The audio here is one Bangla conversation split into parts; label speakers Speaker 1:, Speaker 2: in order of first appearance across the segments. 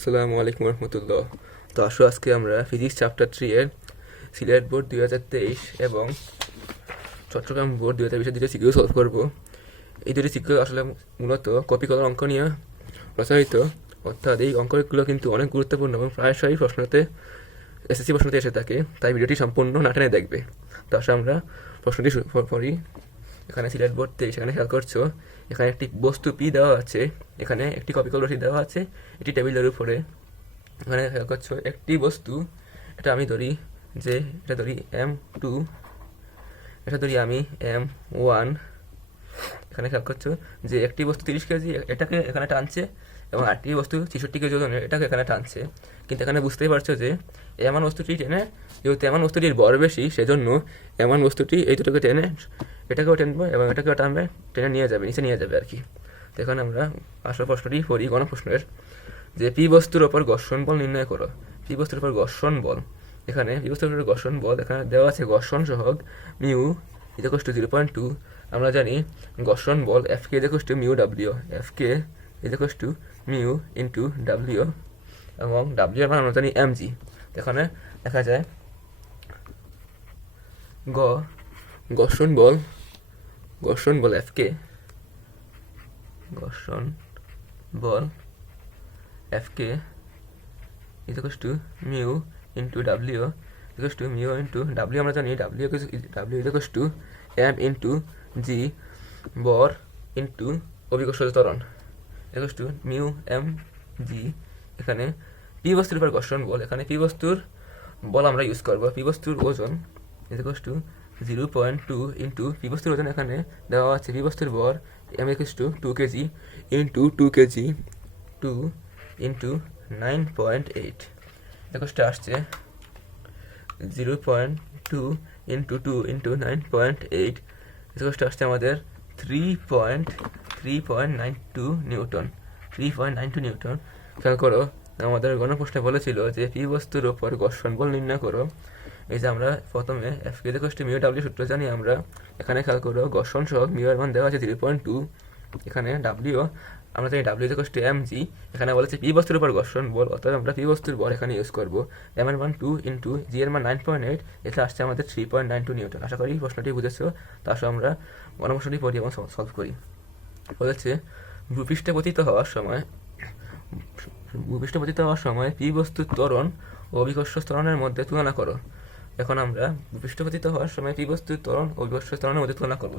Speaker 1: আসসালামু আলাইকুম রহমতুল্লাহ। তো আসো আজকে আমরা ফিজিক্স চ্যাপ্টার থ্রি এর সিলেট বোর্ড দুই হাজার তেইশ এবং চট্টগ্রাম বোর্ড দুই হাজার বিশের দুটো সিকিউ সলভ করব। এই দুটি সিকিউ আসলে মূলত কপি করার অঙ্ক নিয়ে প্রচারিত অর্থাৎ এই অঙ্কগুলো কিন্তু অনেক গুরুত্বপূর্ণ এবং প্রায়শই প্রশ্নতে এসএসসি প্রশ্নতে এসে থাকে, তাই ভিডিওটি সম্পূর্ণ নাটেনে দেখবে। তো আসলে আমরা প্রশ্নটি শুরু করি। এখানে সিলেট বোর্ড তেইশ, এখানে খেয়াল করছ। এখানে একটি বস্তু পি দেওয়া আছে। এখানে একটি কপি কল রশিদ দেওয়া আছে এটি টেবিলের উপরে। এখানে করছ একটি বস্তু, এটা আমি ধরি যে, এটা ধরি এম টু এটা ধরি আমি এম ওয়ান এখানে খেয়াল করছ যে, একটি বস্তু তিরিশ কেজি, এটাকে এখানে টানছে, এবং আরেকটি বস্তু ছেষট্টি কেজি ওজনের, এটাকে এখানে টানছে। কিন্তু এখানে বুঝতেই পারছ যে, এমন বস্তুটি টেনে, যেহেতু এমন বস্তুটির বড় বেশি, সেজন্য এমন বস্তুটি এই দুটোকে টেনে এটাকেও টেনবো এবং এটাকেও টানবে টেনে নিয়ে যাবে, নিচে নিয়ে যাবে আর কি তো এখানে আমরা আসল প্রশ্নটি পড়ি গণ প্রশ্নের যে পি বস্তুর ওপর ঘর্ষণ বল নির্ণয় করো। পি বস্তুর ওপর ঘর্ষণ বল। এখানে পি বস্তুর উপর ঘর্ষণ বল এখানে দেওয়া আছে ঘর্ষণ সহগ মিউ ইদেকোস টু জিরো পয়েন্ট টু। আমরা জানি ঘর্ষণ বল এফ কে ইদেকোস টু মিউ ডাব্লিউ। এফ কে ইদেকোস টু মিউ ইন্টু ডাব্লিউ এবং ডাব্লিউ মান আমরা জানি এম জি। এখানে দেখা যায় গ, ঘর্ষণ বল ঘর্ষণ বল এফ কে ঘর্ষণ বল F K equals to mu into W equals to mu into W আমরা জানি W W equals to M into G বর ইন্টু অভিকর্ষ ত্বরণ equals to mu M G এখানে পি বস্তুর উপর ঘর্ষণ বল, এখানে পি বস্তুর বল আমরা ইউজ করব পি বস্তুর ওজন equals to zero point two into P বস্তুর ওজন এখানে দেওয়া আছে। পি বস্তুর বর M equals to two kg into two kg two into nine point eight একুশটা আসছে। Zero point two into two into nine point eight একুশটা আসছে আমাদের three point three point nine two newton. Three point nine two newton. খেয়াল করো, আমাদের গণপ্রশ্নে বলেছিল যে পি বস্তুর ওপর ঘর্ষণ বল নির্ণয় করো। এই যে আমরা প্রথমে এফ কে দেখো মিউ ডাব্লিউ সূত্র জানি আমরা। এখানে খেয়াল করো, ঘর্ষণ সহ মিউ এর মান দেওয়া আছে থ্রি পয়েন্ট টু এখানে ডাব্লিউ আমরা জানি ডাব্লিউ টু এম জি এখানে বলেছে পি বস্তুর উপর ঘর্ষণ বল অর্থাৎ আমরা পি বস্তুর বল এখানে ইউজ করব। এম এর মান টু ইন্টু জি এর মান নাইন পয়েন্ট এইট এটা আসছে আমাদের three point nine two newton. আশা করি প্রশ্নটি বুঝেছ। তার সঙ্গে আমরা গণপ্রশ্নটি পড়ি এবং সলভ করি। বলেছে ভূপৃষ্ঠে পতিত হওয়ার সময় ভূপৃষ্ঠে পতিত হওয়ার সময় পি বস্তুর ত্বরণ ও অভিকর্ষ ত্বরণের মধ্যে তুলনা করো। এখন আমরা ভূপৃষ্ঠ পতিত হওয়ার সময় পি বস্তুর ত্বরণ ও অভিকর্ষ ত্বরণের মধ্যে তুলনা করব।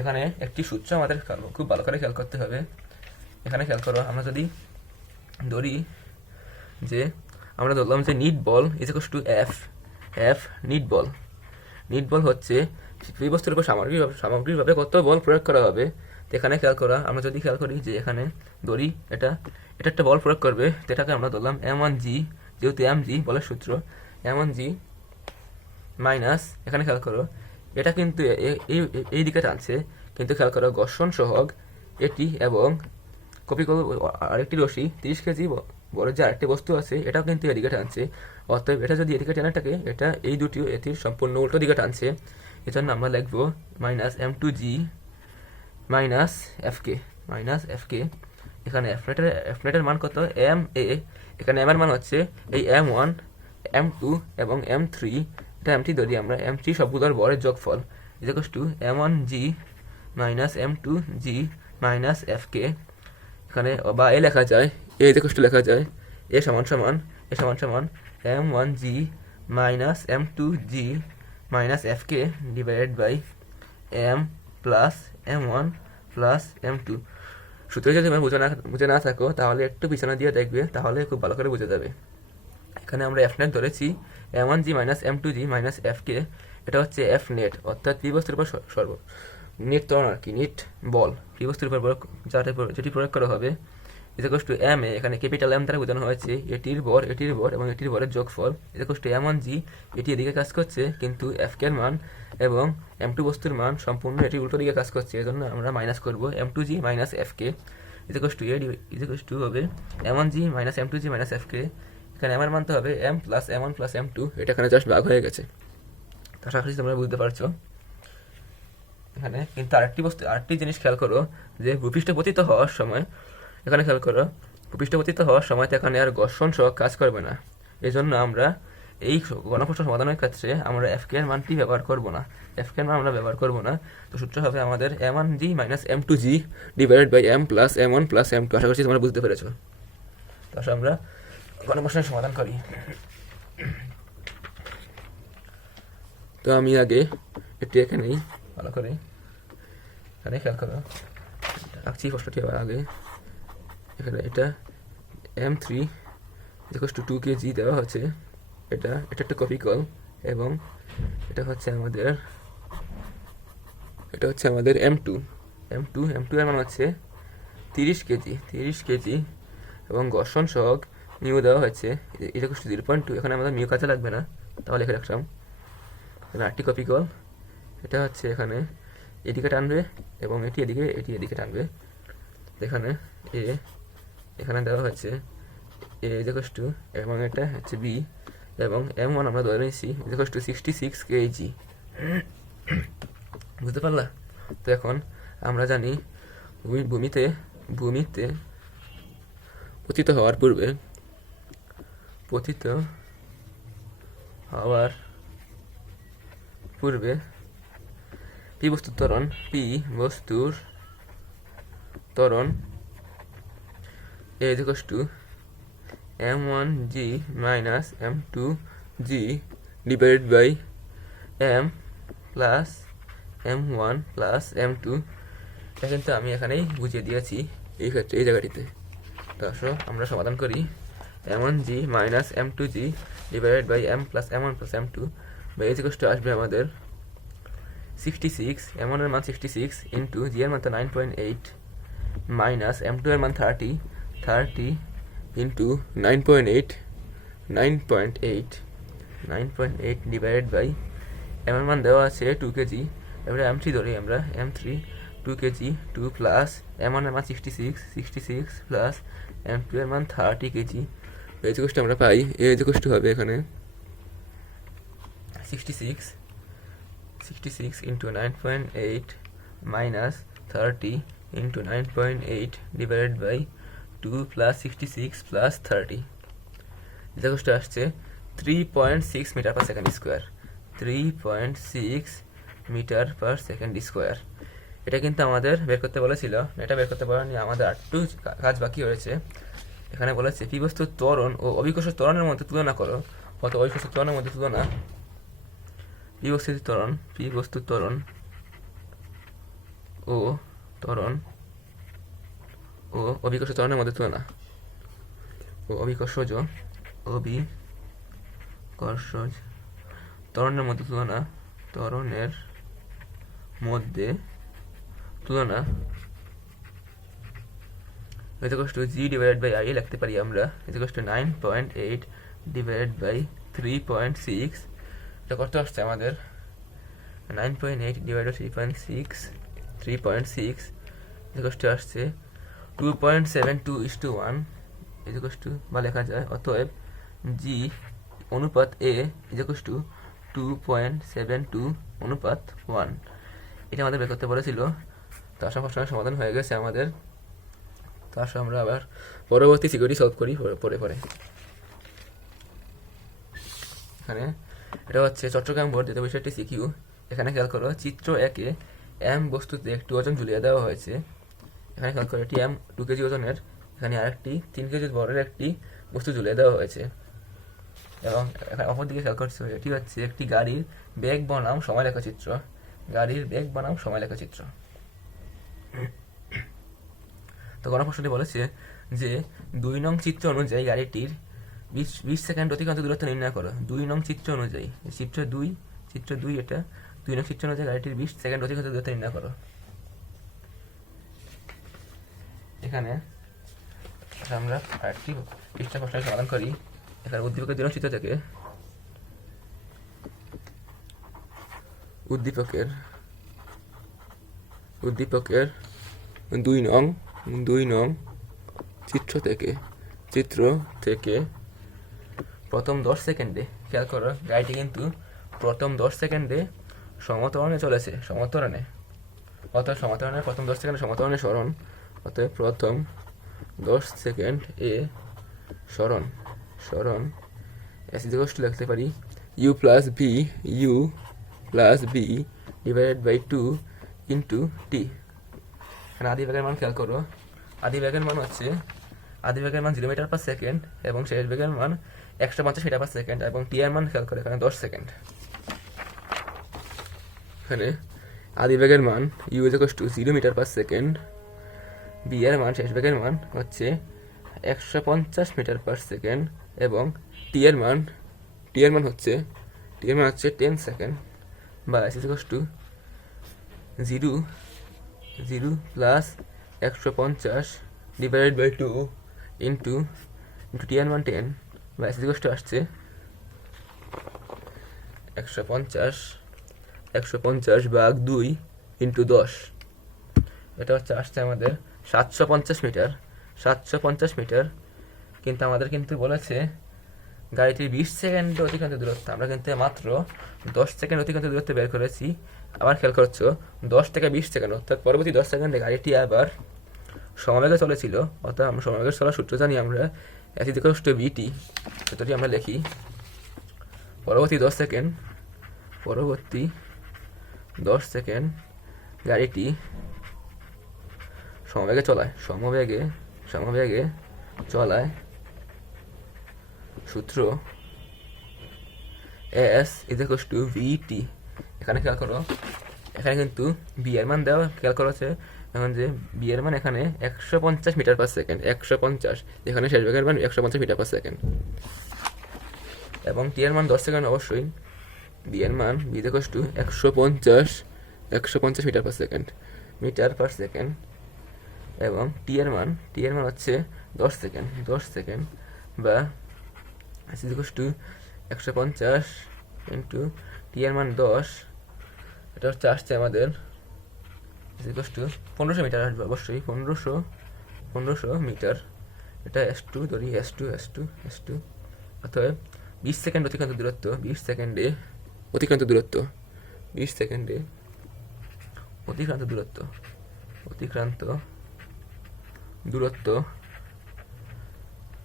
Speaker 1: এখানে একটি সূত্র আমাদের খুব ভালো করে খেয়াল করতে হবে। এখানে খেয়াল করো, আমরা যদি ধরি যে আমরা ধরলাম যে net ball is equal to F F net ball. Net বল হচ্ছে সেই বস্তুর উপর সামগ্রিকভাবে সামগ্রিকভাবে কত বল প্রয়োগ করা হবে? তো এখানে খেয়াল করা, আমরা যদি খেয়াল করি যে এখানে ধরি এটা এটা একটা বল প্রয়োগ করবে। এটাকে আমরা ধরলাম এম ওয়ান জি যেহেতু এম জি বলের সূত্র এম ওয়ান জি, মাইনাস, এখানে খেয়াল করো, এটা কিন্তু এই দিকে টানছে, কিন্তু খেয়াল করো ঘর্ষণ সহগ এটি এবং কপি কপি আরেকটি রশি তিরিশ কেজি বড় যে আরেকটি বস্তু আছে, এটাও কিন্তু এদিকে টানছে, অতএব এটা যদি এদিকে টেনে থাকে, এটা এই দুটিও এটির সম্পূর্ণ উল্টো দিকে টানছে, এজন্য আমরা লিখব minus M two G minus F K, minus F K, এখানে এফ নেটের এফ নেটের মান কত? এম এ, এখানে এম এর মান হচ্ছে এই এম ওয়ান এম টু এবং এম থ্রি এটা এম থ্রি ধরি আমরা এম থ্রি সবগুলোর বরের যোগফল is to M one G minus M two G minus F K এখানে বা এ লেখা যায়, এ ইজ টু লেখা যায়, এ সমান সমান, এ সমান সমান M one G minus M two G minus F K divided by M plus M one plus M two সূত্রে যদি তোমরা বুঝে না বুঝে না থাকো, তাহলে একটু পিছনে দিয়ে দেখবে, তাহলে খুব ভালো করে বুঝে যাবে। এখানে আমরা এফ নেট ধরেছি M one G minus M two G minus F K এটা হচ্ছে এফ নেট অর্থাৎ পি বস্তুর উপর সর্ব নেট ত্বরণ আর কি নেট বল। পি বস্তুর উপর প্রয়োগ- যাতে যেটি প্রয়োগ করা হবে ইজ টু এম এ, এখানে ক্যাপিটাল এম দ্বারা বোঝানো হয়েছে, এটির বর এটির বর এবং এটির বরের যোগফল is to M one G এটি এদিকে কাজ করছে, কিন্তু এফ কে মান এবং এম টু বস্তুর মান সম্পূর্ণ এটি উল্টো দিকে কাজ করছে, এজন্য আমরা মাইনাস করব M two G minus F K is to A is to হবে M one G minus M two G minus F K এখানে এম এর মানতে হবে M plus M one plus M two এটা এখানে জাস্ট ভাগ হয়ে গেছে। আশা করি তোমরা বুঝতে পারছ। এখানে কিন্তু আরেকটি বস্তু, আরেকটি জিনিস খেয়াল করো, যে ভূপৃষ্ঠে পতিত হওয়ার সময়, এখানে খেয়াল করো পৃষ্ঠপতিত হওয়ার সময় তো এখানে আর ঘর্ষণ সহ কাজ করবে না। এই জন্য আমরা এই গণপ্রশ্ন সমাধানের ক্ষেত্রে আমরা এফ কে এর মানটি ব্যবহার করব না। এফ কে এর মান আমরা ব্যবহার করব না। তো সূত্র হবে আমাদের M one G minus M two G divided by M plus M one plus M two আশা করছি তোমরা বুঝতে পেরেছ। তো আমরা গণপ্রশ্নের সমাধান করি। তো আমি আগে এটি এখানেই ভালো করে। এখানে খেয়াল করো। রাখছি প্রশ্নটি আবার আগে। এখানে এটা M three two two KG দেওয়া হচ্ছে এটা এটা একটা কপি কল এবং এটা হচ্ছে আমাদের এটা হচ্ছে আমাদের M two M two M two এর মান হচ্ছে তিরিশ কেজি তিরিশ কেজি এবং ঘর্ষণ সহগ মিউ দেওয়া হয়েছে এটা কষ্ট জিরো পয়েন্ট টু এখানে আমাদের মিউ কাছে লাগবে না। তাহলে লিখে রাখলাম। আটটি কপি কল এটা হচ্ছে এখানে এদিকে টানবে এবং এটি এদিকে এটি এদিকে টানবে। এখানে এ, এখানে দেওয়া হচ্ছে এ ইজ টু এবং এটা হচ্ছে বি এবং এম ওয়ান আমরা ধরে নিয়েছি is to sixty six KG বুঝতে পারলা? তো এখন আমরা জানি, ভূমি- ভূমিতে ভূমিতে পতিত হওয়ার পূর্বে পতিত হওয়ার পূর্বে পি, বস্তুর ত্বরণ পি বস্তুর ত্বরণ is equals to m1g minus m2g divided by m plus m1 plus m2 এটা কিন্তু আমি এখানেই বুঝিয়ে দিয়েছি এই ক্ষেত্রে, এই জায়গাটিতে। তো আমরা সমাধান করি। এমন G minus M two G divided by M plus M one plus M two বা এই জিনিসটা আসবে আমাদের সিক্সটি সিক্স এম ওয়ানের মান সিক্সটি সিক্স ইন্টু জি এর মান তো nine point eight minus M two এর মান thirty thirty into nine point eight nine point eight nine point eight divided by M এর মান দেওয়া আছে টু কেজি এবারে এম থ্রি ধরি আমরা M three two KG two plus M ওয়ানের মান sixty six sixty six plus M two এর মান থার্টি কেজি এই জিনিসটা আমরা পাই, এই জিনিসটা হবে এখানে। Sixty six sixty six into nine point eight minus thirty into nine point eight divided by two plus sixty six plus thirty যেটা আসছে three point six metre per second square three point six metre per second square এটা কিন্তু আমাদের বের করতে বলেছিল, এটা বের করতে পারেনি আমাদের আটটু কাজ বাকি রয়েছে। এখানে বলেছে পি বস্তুর ত্বরণ ও অভিকর্ষ ত্বরণের মধ্যে তুলনা করো। অত অভিকর্ষ ত্বরণের মধ্যে তুলনা। পি বস্তুর ত্বরণ পি বস্তুর ত্বরণ ও ত্বরণ ও অভিকর্ষ ত্বরণের মধ্যে তুলনা। ও অভিকর্ষজ অভিকর্ষজ ত্বরণের মধ্যে তুলনা, ত্বরণের মধ্যে তুলনা। Is to G divided by I লিখতে পারি আমরা is to nine point eight divided by three point six এটা কত আসছে আমাদের nine point eight divide three point six three point six is আসছে two point seven two is to one is to বা লেখা যায় অতএব জি অনুপাত A is to two point seven two অনুপাত ওয়ান এটা আমাদের বের করতে বলেছিল তো আশা প্রশ্নের সমাধান হয়ে গেছে আমাদের তো আসলে আমরা আবার পরবর্তী সিকিউরিটি সলভ করি পরে- পরে এখানে এটা হচ্ছে চট্টগ্রাম বোর্ড যেটা বিষয়টি সিকিউ এখানে খেয়াল করো, চিত্র একে এম বস্তুতে একটি ওজন ঝুলিয়ে দেওয়া হয়েছে। এখানে খেয়াল করো, এটি এম টু কেজি ওজনের। এখানে আরেকটি তিন কেজি বড়ের একটি বস্তু ঝুলিয়ে দেওয়া হয়েছে। এবং এখানে অপরদিকে খেয়াল করছে, এটি হচ্ছে একটি গাড়ির ব্যাগ বনাম সময় লেখা চিত্র গাড়ির ব্যাগ বনাম সময় লেখচিত্র। তো গণপ্রশ্নটি বলেছে যে, দুই নং চিত্র অনুযায়ী গাড়িটির বিশ বিশ সেকেন্ড অতিক্রান্ত দূরত্ব নির্ণয় করো। দুই নং চিত্র অনুযায়ী চিত্র দুই চিত্র দুই এটা, দুই নং চিত্র অনুযায়ী গাড়িটির বিশ সেকেন্ড অতিক্রান্ত দূরত্ব নির্ণয় করো। এখানে আমরা আরেকটি পৃষ্ঠা প্রশ্নের সমাধান করি। এখানে উদ্দীপকের দুই চিত্র থেকে উদ্দীপকের উদ্দীপকের দুই নং দুই নং চিত্র থেকে চিত্র থেকে প্রথম দশ সেকেন্ডে, খেয়াল করো, গাড়িটি কিন্তু প্রথম দশ সেকেন্ডে সমতরণে চলেছে, সমতরণে। অর্থাৎ সমতরণের প্রথম দশ সেকেন্ডে সমতরণে স্মরণ অতএব প্রথম দশ সেকেন্ড এ স্মরণ স্মরণ এস ইজিকস টু লিখতে পারি U plus V U plus V divided by two into T এখানে আদি বেগের মান খেয়াল করো। আদি বেগের মান হচ্ছে, আদি বেগের মান জিরো মিটার পার সেকেন্ড এবং শেষ বেগের মান একশো পঞ্চাশ মিটার পার সেকেন্ড এবং টি এর মান খেয়াল করো, এখানে দশ সেকেন্ড এখানে আদি বেগের মান U is to zero metre per second V এর মান, শেষ বেগের মান হচ্ছে একশো পঞ্চাশ মিটার পার সেকেন্ড এবং টি এর মান টি এর মান হচ্ছে টি এর মান হচ্ছে টেন সেকেন্ড বা S is to zero zero plus একশো পঞ্চাশ divided by two into into T এর মান টেন বা এস ইজ আসছে একশো পঞ্চাশ একশো পঞ্চাশ ভাগ দুই ইন্টু দশ। এটা হচ্ছে আসছে আমাদের সাতশো পঞ্চাশ মিটার। সাতশো পঞ্চাশ মিটার কিন্তু আমাদের কিন্তু বলেছে গাড়িটির বিশ সেকেন্ড অতিক্রান্ত দূরত্ব। আমরা কিন্তু মাত্র দশ সেকেন্ড অতিক্রান্ত দূরত্ব বের করেছি। আবার খেয়াল করছ, দশ থেকে বিশ সেকেন্ড, অর্থাৎ পরবর্তী দশ সেকেন্ডে গাড়িটি আবার সমবেগে চলেছিল। অর্থাৎ আমরা সমবেগে চলার সূত্র জানি আমরা দিকষ্ট বিটি সূত্রটি আমরা লিখি, পরবর্তী দশ সেকেন্ড, পরবর্তী দশ সেকেন্ড গাড়িটি সমবেগে চলায়, সমবেগে সমবেগে চলায়। সূত্র? এস ইজ টু ভিটি এখানে খেয়াল করো। এখানে কিন্তু বি এর মান দেওয়া খেয়াল করা হচ্ছে এখন যে বি এর মান এখানে একশো পঞ্চাশ মিটার পার সেকেন্ড একশো পঞ্চাশ। এখানে শেষ বেগের মান একশো পঞ্চাশ মিটার পার সেকেন্ড এবং টি এর মান দশ সেকেন্ড অবশ্যই। বি এর মান বি দেখোস টু একশো পঞ্চাশ একশো পঞ্চাশ metre per second metre per second এবং টি এর মান টি এর মান হচ্ছে দশ সেকেন্ড দশ সেকেন্ড বা ইকুয়াস টু একশো পঞ্চাশ ইন্টু টি এর মান দশ। এটা হচ্ছে আসছে আমাদের। ইকুয়াস টু পনেরোশো মিটার আসবে অবশ্যই, পনেরোশো পনেরোশো মিটার। এটা এস টু ধরি S two S two S two অথবা বিশ সেকেন্ড অতিক্রান্ত দূরত্ব, বিশ সেকেন্ডে অতিক্রান্ত দূরত্ব, বিশ সেকেন্ডে অতিক্রান্ত দূরত্ব অতিক্রান্ত দূরত্ব।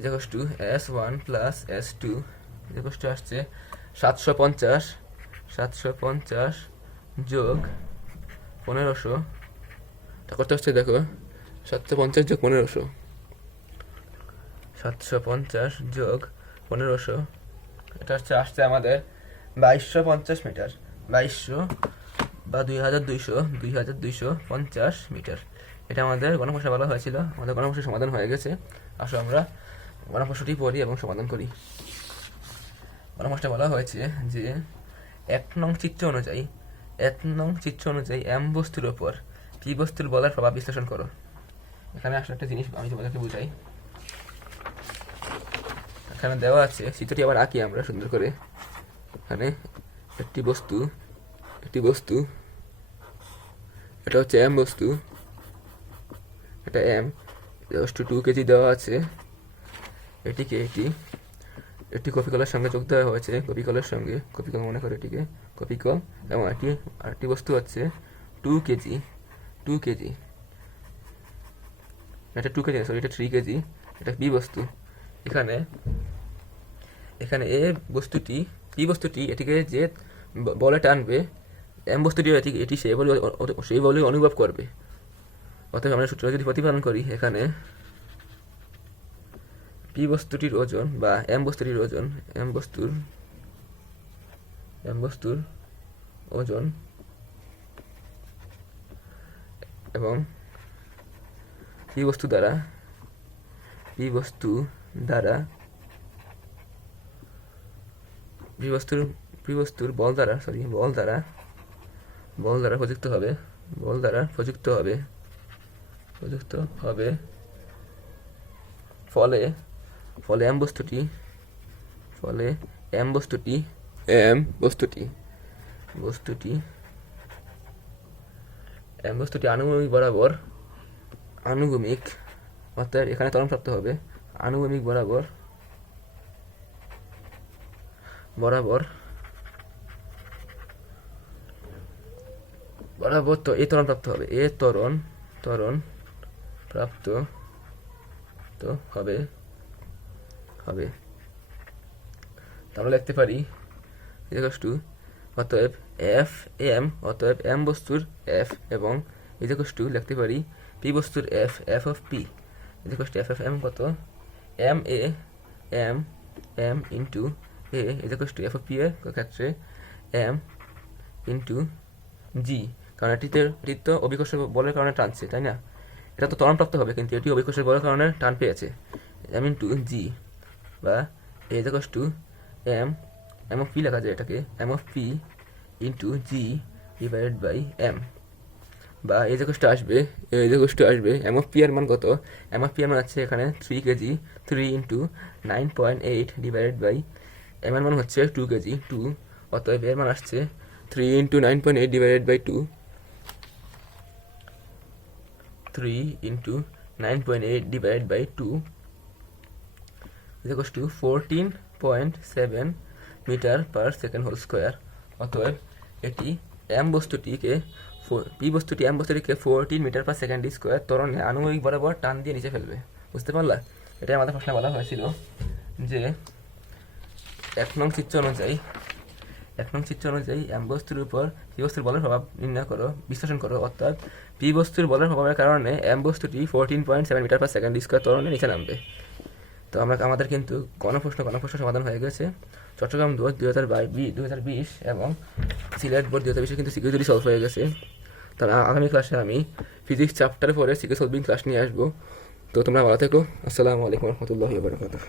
Speaker 1: ইজাকস to, S one plus S two two আসছে সাতশো পঞ্চাশ সাতশো পঞ্চাশ যোগ পনেরোশো। কত হচ্ছে দেখো, সাতশো পঞ্চাশ যোগ পনেরোশো। সাতশো পঞ্চাশ যোগ পনেরোশো। এটা হচ্ছে আসছে আমাদের বাইশশো পঞ্চাশ মিটার। বাইশশো বা দুই হাজার দুইশো, দুই হাজার দুইশো পঞ্চাশ মিটার। এটা আমাদের গণভাষা বলা হয়েছিল, আমাদের গণভাষার সমাধান হয়ে গেছে। আসো আমরা গণভাষাটি পড়ি এবং সমাধান করি। গণভাষা বলা হয়েছে যে, এক নং চিত্র অনুযায়ী, এক নং চিত্র অনুযায়ী এম বস্তুর ওপর পি বস্তুর বলার প্রভাব বিশ্লেষণ করো। এখানে আসলে একটা জিনিস আমি তোমাদেরকে বুঝাই। এখানে দেওয়া আছে, চিত্রটি আবার আঁকি আমরা সুন্দর করে। এখানে একটি বস্তু একটি বস্তু, এটা হচ্ছে এম বস্তু, এটা এম টু কেজি দেওয়া আছে। এটিকে এটি একটি কপি কলের সঙ্গে যোগ দেওয়া হয়েছে। কপি কলের সঙ্গে কপি কল মনে করে এটিকে কপি কল এবং একটি আরেকটি বস্তু হচ্ছে টু কেজি টু কেজি এটা টু কেজি সরি এটা থ্রি কেজি এটা বি বস্তু। এখানে এখানে এ বস্তুটি পি বস্তুটি এটিকে যে বলে টানবে এম বস্তুটি এটি এটি সেই বলে সেই বলে অনুভব করবে। অতএব আমরা সূত্র যদি প্রতিপালন করি, এখানে পি বস্তুটির ওজন বা এম বস্তুটির ওজন এম বস্তুর এম বস্তুর ওজন এবং পি বস্তু দ্বারা পি বস্তু দ্বারা পি বস্তুর পি বস্তুর বল দ্বারা সরি বল দ্বারা বল দ্বারা প্রযুক্ত হবে, বল দ্বারা প্রযুক্ত হবে প্রযুক্ত হবে ফলে ফলে এম বস্তুটি ফলে এম বস্তুটি এম বস্তুটি। বস্তুটি এম বস্তুটি আনুভূমিক বরাবর আনুভূমিক অর্থাৎ এখানে ত্বরণ প্রাপ্ত হবে আনুভূমিক বরাবর বরাবর বরাবর তো এই তরণ প্রাপ্ত হবে। এ তরণ তরণ প্রাপ্ত তো হবে। হবে। তো আমরা লিখতে পারি টু অতএব এফ এম অতএব এম বস্তুর এফ এবং ইজিকাস টু লিখতে পারি পি বস্তুর এফ এফ অফ পি ইজিকাস টু এফ এফ এম কত? M A M M into A ইজিকাস to F of P এর ক্ষেত্রে এম ইন্টু জি কারণ এটিতে এটি তো অভিকর্ষ বলের কারণে টানছে, তাই না? এটা তো ত্বরণ প্রাপ্ত হবে, কিন্তু এটি অভিকর্ষের বলের কারণে টান পেয়েছে এম ইন্টু জি বা A ইজিকাস to M M of P লেখা যায় এটাকে M of P into G divided by M বা যে কোষ্ঠ আসবে যে কোষ্ঠ আসবে এম অফ পি এর মান কত? এম অফ পি এর মান আছে এখানে three KG three into nine point eight divided by M এর মান হচ্ছে টু কেজি টু অতএব এর মান আসছে three into nine point eight divided by two three into nine point eight divided by two is equals to 14.7 metre per second whole square অতএব এটি এম বস্তুটিকে পি বস্তুটি এম বস্তুটিকে fourteen metre per second square ত্বরণে আনুভূমিক বরাবর টান দিয়ে নিচে ফেলবে। বুঝতে পারলা? এটাই আমাদের প্রশ্নে বলা হয়েছিল যে এক নং চিত্র অনুযায়ী, এক নং চিত্র অনুযায়ী এম বস্তুর উপর পি বস্তুর বলের প্রভাব নির্ণয় করো, বিশ্লেষণ করো। অর্থাৎ পি বস্তুর বলের প্রভাবের কারণে এম বস্তুটি fourteen point seven metre per second square ত্বরণে নিচে নামবে। তো আমরা, আমাদের কিন্তু গণপ্রশ্ন গণপ্রশ্ন সমাধান হয়ে গেছে। চট্টগ্রাম দু হাজার দু হাজার বিশ এবং সিলেট বোর্ড দু হাজার বিশে কিন্তু সিকিউরিটি সলভ হয়ে গেছে। তারা আগামী ক্লাসে আমি ফিজিক্স চ্যাপ্টার পরে সিকিউর সলভিং ক্লাস নিয়ে আসব। তো তোমরা ভালো থেকো। আসসালামু আলাইকুম রহমতুল্লাহ বারকাতুহ।